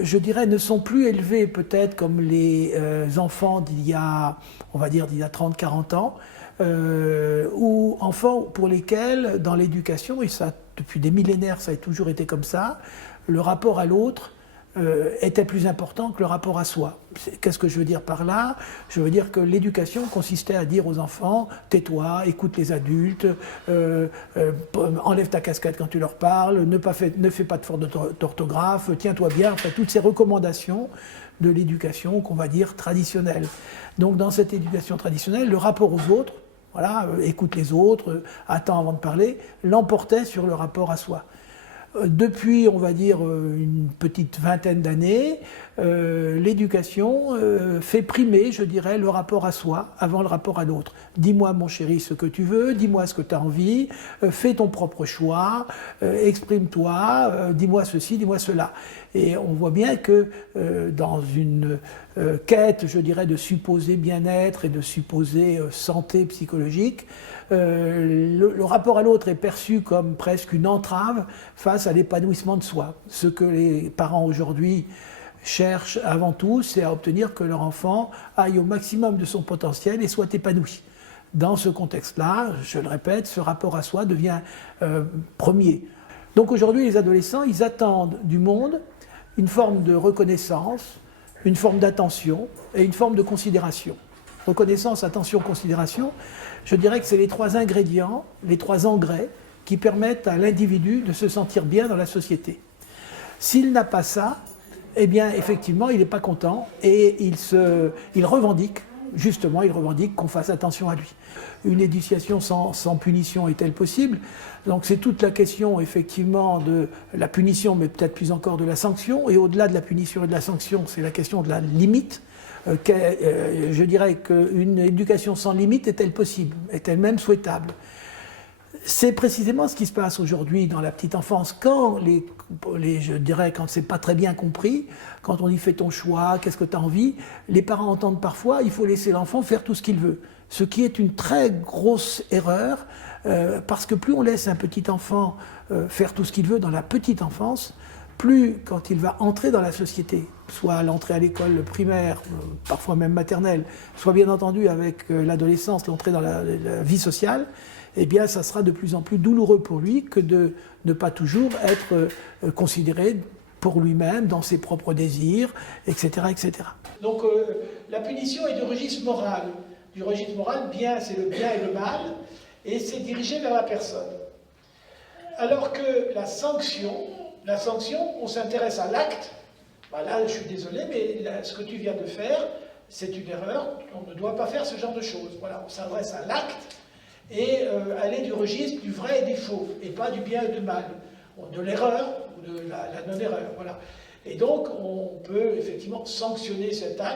je dirais, ne sont plus élevés peut-être comme les enfants d'il y a, on va dire, d'il y a 30-40 ans, ou enfants pour lesquels, dans l'éducation, et ça, depuis des millénaires, ça a toujours été comme ça, le rapport à l'autre était plus important que le rapport à soi. Qu'est-ce que je veux dire par là? Je veux dire que l'éducation consistait à dire aux enfants, tais-toi, écoute les adultes, enlève ta casquette quand tu leur parles, ne fais pas de faute d'orthographe, tiens-toi bien, enfin toutes ces recommandations de l'éducation qu'on va dire traditionnelle. Donc dans cette éducation traditionnelle, le rapport aux autres, voilà, écoute les autres, attends avant de parler, l'emportait sur le rapport à soi. Depuis, on va dire, une petite vingtaine d'années, l'éducation fait primer, je dirais, le rapport à soi avant le rapport à l'autre. Dis-moi, mon chéri, ce que tu veux, dis-moi ce que tu as envie, fais ton propre choix, exprime-toi, dis-moi ceci, dis-moi cela. Et on voit bien que dans une quête, je dirais, de supposé bien-être et de supposée santé psychologique, le rapport à l'autre est perçu comme presque une entrave face à l'épanouissement de soi. Ce que les parents aujourd'hui cherchent avant tout, c'est à obtenir que leur enfant aille au maximum de son potentiel et soit épanoui. Dans ce contexte-là, je le répète, ce rapport à soi devient premier. Donc aujourd'hui, les adolescents, ils attendent du monde une forme de reconnaissance, une forme d'attention et une forme de considération. Reconnaissance, attention, considération, je dirais que c'est les trois ingrédients, les trois engrais qui permettent à l'individu de se sentir bien dans la société. S'il n'a pas ça, eh bien effectivement il n'est pas content et il revendique, justement il revendique qu'on fasse attention à lui. Une éducation sans punition est-elle possible? Donc c'est toute la question effectivement de la punition, mais peut-être plus encore de la sanction, et au-delà de la punition et de la sanction, c'est la question de la limite. Je dirais qu'une éducation sans limite est-elle possible? Est-elle même souhaitable? C'est précisément ce qui se passe aujourd'hui dans la petite enfance. Quand je dirais, quand c'est pas très bien compris, quand on y fait ton choix, qu'est-ce que tu as envie, les parents entendent parfois, il faut laisser l'enfant faire tout ce qu'il veut. Ce qui est une très grosse erreur, parce que plus on laisse un petit enfant faire tout ce qu'il veut dans la petite enfance, plus quand il va entrer dans la société, soit à l'entrée à l'école primaire, parfois même maternelle, soit bien entendu avec l'adolescence, l'entrée dans la vie sociale, eh bien ça sera de plus en plus douloureux pour lui que de ne pas toujours être considéré pour lui-même, dans ses propres désirs, etc. etc. Donc la punition est du registre moral. Du registre moral, bien c'est le bien et le mal, et c'est dirigé vers la personne. Alors que la sanction, on s'intéresse à l'acte. Ben là, je suis désolé, mais là, ce que tu viens de faire, c'est une erreur. On ne doit pas faire ce genre de choses. Voilà, on s'adresse à l'acte et aller du registre du vrai et du faux, et pas du bien et du mal, de l'erreur ou de la non-erreur. Voilà. Et donc, on peut effectivement sanctionner cet acte